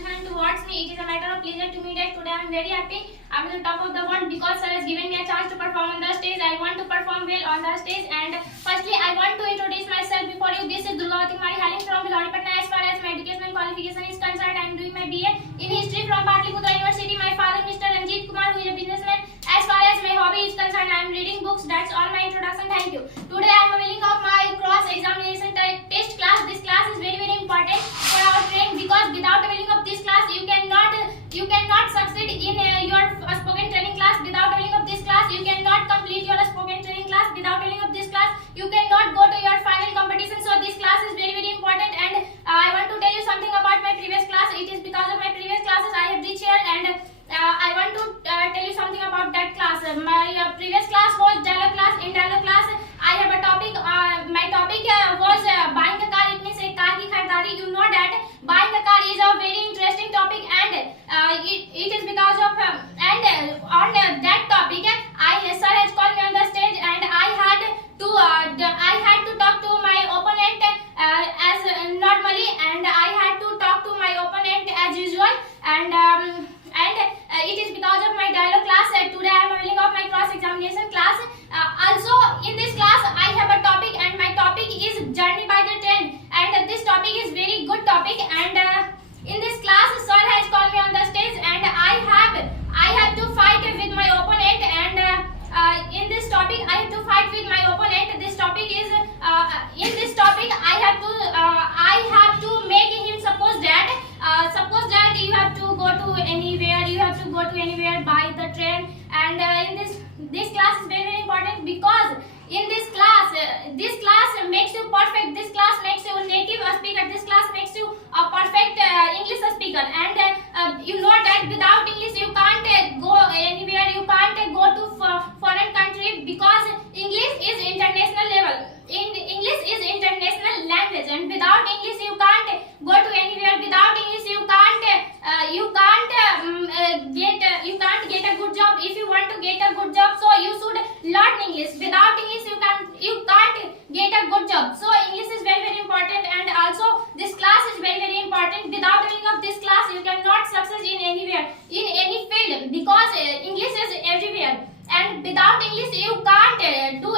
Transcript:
congratulations towards me. It is a matter of pleasure to me that today I am very happy. I am on the top of the world because sir has given me a chance to perform on the stage. I want to perform well on the stage, and firstly I want to introduce myself before you. This is Durgavati Kumari hailing from Bhilwani, Patna. As far as my educational qualification is concerned, I am doing my BA in history from Patliputra University. My father Mr. Ranjit Kumar, who is a businessman. As far as my hobby is concerned, I am reading books. That's all my introduction. Thank you. Today I am availing of my cross examination test class. This class is very important for our training because without availing of this class you cannot succeed in your spoken training class. Without availing of this class you cannot complete your spoken training class. Without availing of this class you cannot go to your final competition. So this class is very important, and I want to tell you something about my previous class. It is because of my previous classes I have reached here, and I want to tell you something about that class. My previous class was dialogue class. In dialogue class I have a topic. My topic was buying a car. It means a car ki kharidari. You know that buying a car is a very interesting topic, and it is because of on that topic sir has called me on the stage, and I had to talk to my opponent as normally, and I had to talk to my opponent as usual, and it is because of my dialogue class. Today I am availing of my cross examination class. Also in this class I have a topic, and my topic is journey by the train, and this topic is very good topic, and in this class sir has called me on the stage, and I have to fight with my opponent, and in this topic I have to fight with my opponent. This topic is in this topic I have to make him suppose that you have to go to anywhere by the train, and in this class is very important because in this class makes you perfect. This class makes you native speaker. This class makes you a perfect English speaker, and you know that without English you can't go anywhere. You can't go to foreign country because English is international level. English is international language, and without English you can't go to anywhere. Without English you can't get a good job. If you want to get a good job, so you should learn English. Without English you can't get a good job. So English is very important, and also this class is very important. Without having of this class you cannot succeed in anywhere, in any field, because English is everywhere, and without English you can't do